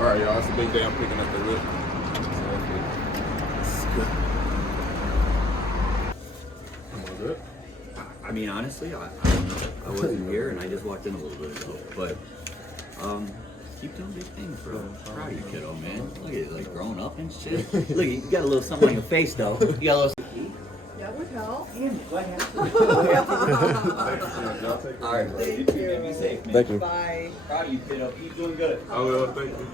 All right, y'all. It's a big day. I'm picking up the whip. It's good. Am I good? I mean, honestly, I don't know. I wasn't here, and I just walked in a little bit ago. But keep doing big things, bro. I'm proud of you, kiddo, man. Look at it, like growing up and shit. Look, you got a little something on your face, though. You got a little. That would help. Damn it! What happened? All right, bro. Thank you. Be safe, man. Thank you. Bye. Proud of you, kiddo. Keep doing good. I will. Thank you.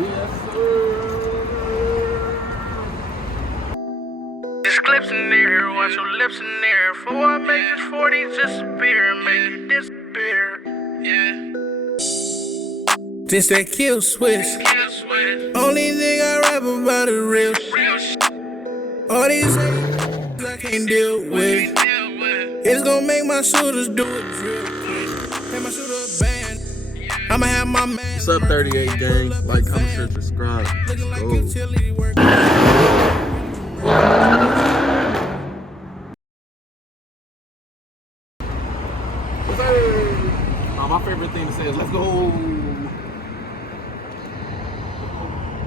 Yes, sir. This clip's in there, watch your lips in there. Before I make this 40 disappear, make it disappear. Yeah. This that kill switch. Only thing I rap about is real shit. All these haters I can't deal with. It's gonna make my shooters do it real quick. Make my shooter band. I'ma have my man. What's up, 38 gang? Like, comment, share, subscribe. Looking like Oh. utility work. My favorite thing to say is let's go.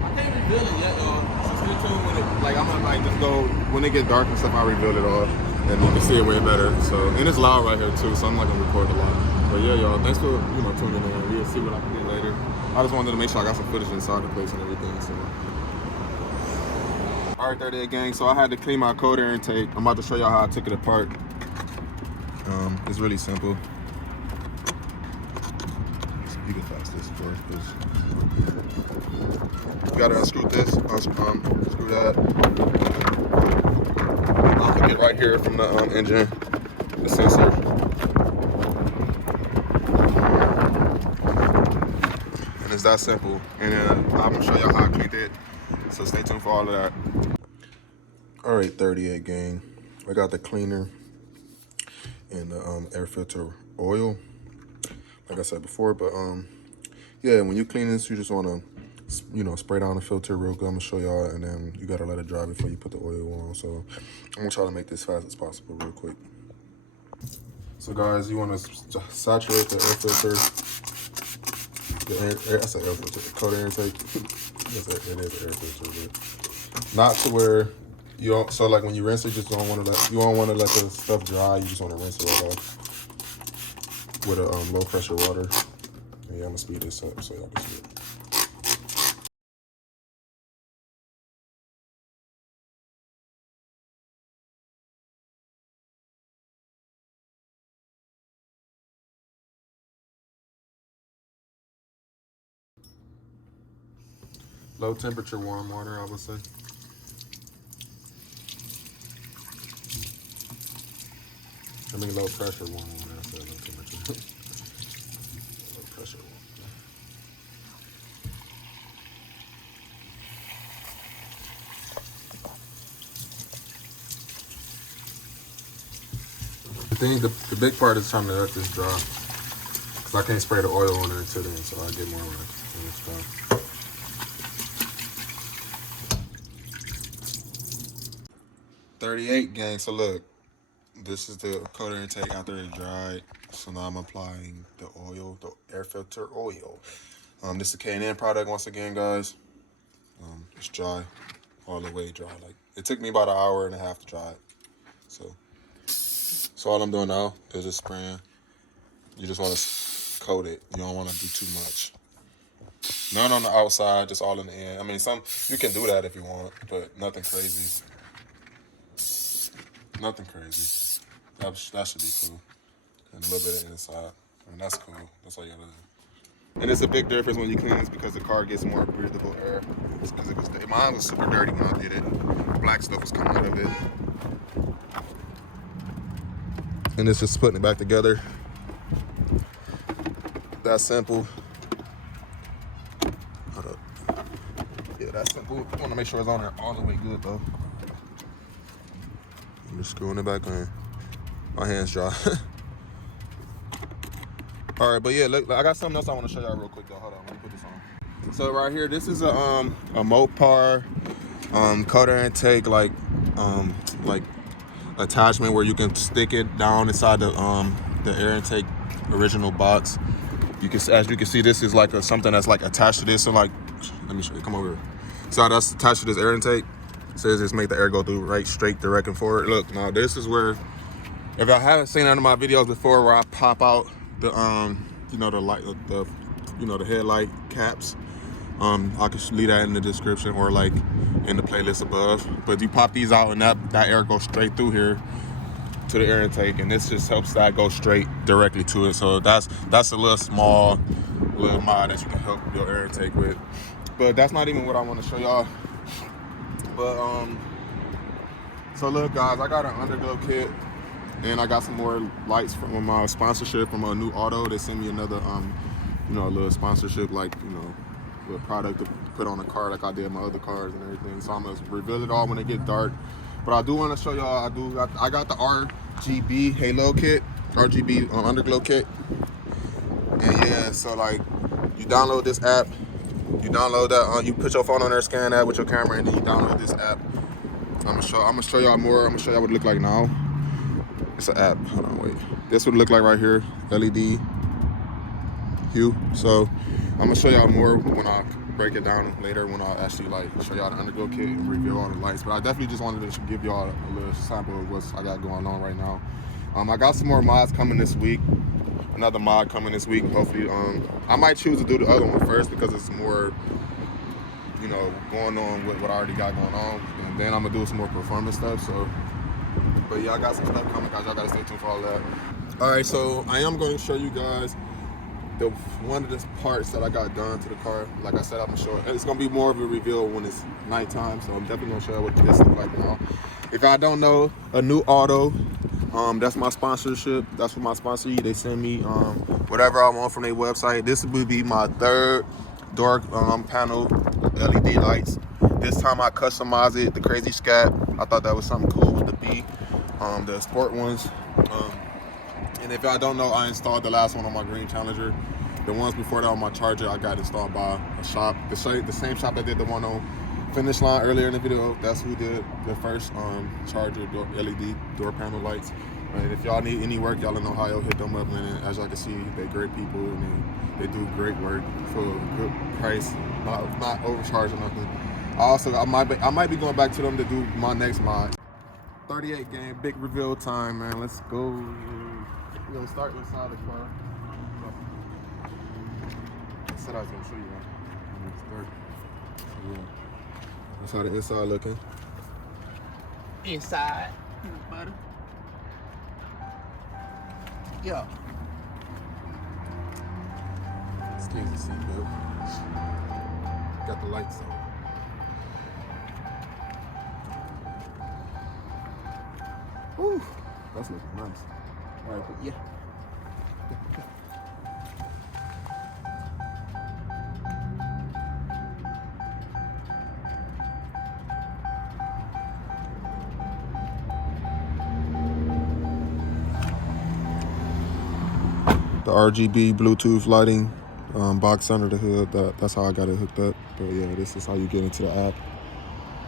I can't reveal it yet, y'all. So stay tuned when it, like, I'm gonna like just go when it get dark and stuff. I'll reveal it all, and you can see it way better. So, and it's loud right here too, so I'm not gonna record a lot. But yeah, y'all, thanks for tuning in. We'll see what I can get later. I just wanted to make sure I got some footage inside the place and everything. So, all right, 38 gang. So I had to clean my coder intake. I'm about to show y'all how I took it apart. It's really simple. You can fast this, of course. You gotta unscrew this, unscrew that. I'll hook it right here from the engine, the sensor. And it's that simple. And then I'm gonna show y'all how I cleaned it. So stay tuned for all of that. All right, 38 gang. I got the cleaner and the air filter oil. Like I said before, but yeah, when you clean this, you just wanna, spray down the filter real good. I'm gonna show y'all, and then you gotta let it dry before you put the oil on. So I'm gonna try to make this fast as possible, real quick. So guys, you wanna saturate the air filter. I said air filter, the coder intake. It is an air filter, but not to where you don't. So like when you rinse it, you don't wanna let the stuff dry. You just wanna rinse it right off with a low pressure water. And yeah, I'm gonna speed this up so y'all can see it. Low temperature warm water, I would say. I mean low pressure warm water. I said low temperature. Low pressure warm water. The big part is trying to let this dry, because I can't spray the oil on it until then, so I get more when it's dry. 38 gang. So look, this is the coder intake after it dried. So now I'm applying the oil, the air filter oil. This is a K&N product once again, guys. It's dry, all the way dry. Like, it took me about an hour and a half to dry it. So all I'm doing now is just spraying. You just want to coat it. You don't want to do too much. None on the outside, just all in the end. I mean, you can do that if you want, but nothing crazy. Nothing crazy. That should be cool. And a little bit of inside. I mean, that's cool. That's all you gotta do. And it's a big difference when you clean this because the car gets more breathable air. Because mine was super dirty when I did it. Black stuff was coming out of it. And it's just putting it back together. That's simple. Hold up. Yeah, that's simple. I want to make sure it's on there all the way good though. I'm just screwing it back in. My hands dry. All right, but yeah, look, I got something else I want to show y'all real quick though. Hold on, let me put this on. So right here, this is a Mopar coder intake, like attachment where you can stick it down inside the air intake original box. You can, as you can see, this is like something that's like attached to this. So like, let me show you. Come over here. So that's attached to this air intake. It says just make the air go through right, straight, direct, and forward. Look, now this is where, if I haven't seen any of my videos before, where I pop out the you know, the light, the you know, the headlight caps. I could leave that in the description or like in the playlist above. But you pop these out and that air goes straight through here to the air intake, and this just helps that go straight directly to it. So that's a little small little mod that you can help your air intake with. But that's not even what I want to show y'all. But so look guys, I got an Underglow kit and I got some more lights from my sponsorship from a New Auto. They sent me another you know, a little sponsorship, like, you know, a product to put on a car like I did my other cars and everything. So I'm gonna reveal it all when it gets dark. But I do want to show y'all, I got the RGB Halo kit, RGB Underglow kit. And yeah, so like, you download this app, you download that, you put your phone on there, scan that with your camera, and then you download this app. I'm gonna show y'all more. I'm gonna show y'all what it look like now. It's an app. Hold on, wait. This would look like right here, LED hue. So I'm gonna show y'all more when I break it down later, when I actually like show y'all the Underglow kit and reveal all the lights. But I definitely just wanted to give y'all a little sample of what I got going on right now. I got some more mods coming this week. Another mod coming this week. Hopefully, I might choose to do the other one first because it's more, you know, going on with what I already got going on, and then I'm gonna do some more performance stuff. So, but yeah, I got some stuff coming, guys. Y'all gotta stay tuned for all that. All right, so I am going to show you guys one of the parts that I got done to the car. Like I said, I'm gonna show it. It's gonna be more of a reveal when it's nighttime, so I'm definitely gonna show you what this looks like now. If I don't know, a New Auto, that's my sponsorship. That's what my sponsor you. They send me whatever I want from their website. This would be my third door panel LED lights. This time I customized it, the crazy scat. I thought that was something cool with the B, the sport ones. And if I don't know, I installed the last one on my green Challenger. The ones before that on my Charger, I got installed by a shop. The same shop that did the one on Finish Line earlier in the video. That's who did the first Charger LED door panel lights. And if y'all need any work, y'all in Ohio, hit them up. And as y'all can see, they're great people and they do great work for a good price, not overcharging nothing. I might be going back to them to do my next mod. 38 game, big reveal time, man. Let's go. We're gonna start inside the car. I said I was gonna show you one. Yeah. That's how the inside looking. Inside. Butter. Yeah. Excuse the seatbelt. Got the lights on. Whew, that's looking nice. All right, but yeah. The RGB Bluetooth lighting box under the hood. That's how I got it hooked up. But yeah, this is how you get into the app.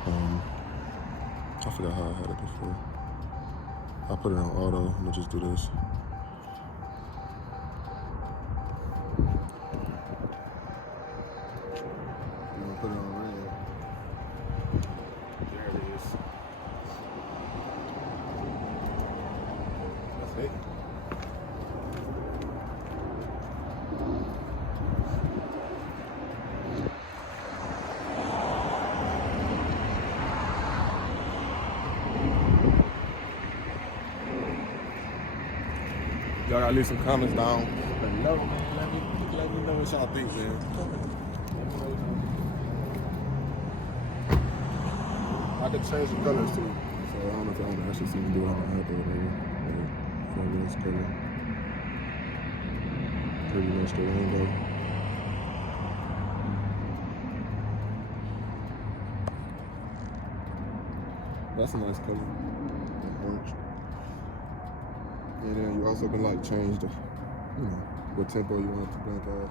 I forgot how I had it before. I'll put it on auto. I'm gonna just do this. I'm gonna put it on red. There it is. That's it. Y'all gotta leave some comments down below, man. Let me know what y'all think, man. I could change the colors too. So I don't know if y'all want to actually see me do it on the app or whatever. But this color. Pretty much the rainbow. That's a nice color. Orange. And then you also can like change the, you know, what tempo you want it to blink at.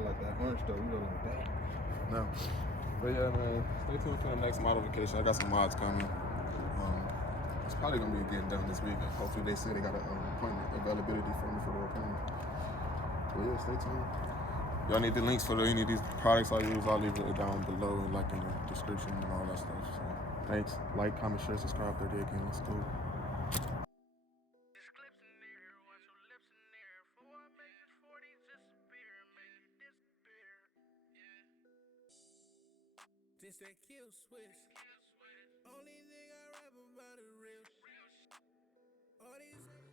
I like that orange though. You know that. No. But yeah, man. Stay tuned for the next modification. I got some mods coming. It's probably gonna be getting done this week. Hopefully they say they got an appointment availability for me for the appointment. But yeah, stay tuned. Y'all need the links for any of these products I use. I'll leave it down below, like in the description and all that stuff. So thanks. Like, comment, share, subscribe. 30 again. Let's go. This that kill switch. Only thing I rap about is real. All these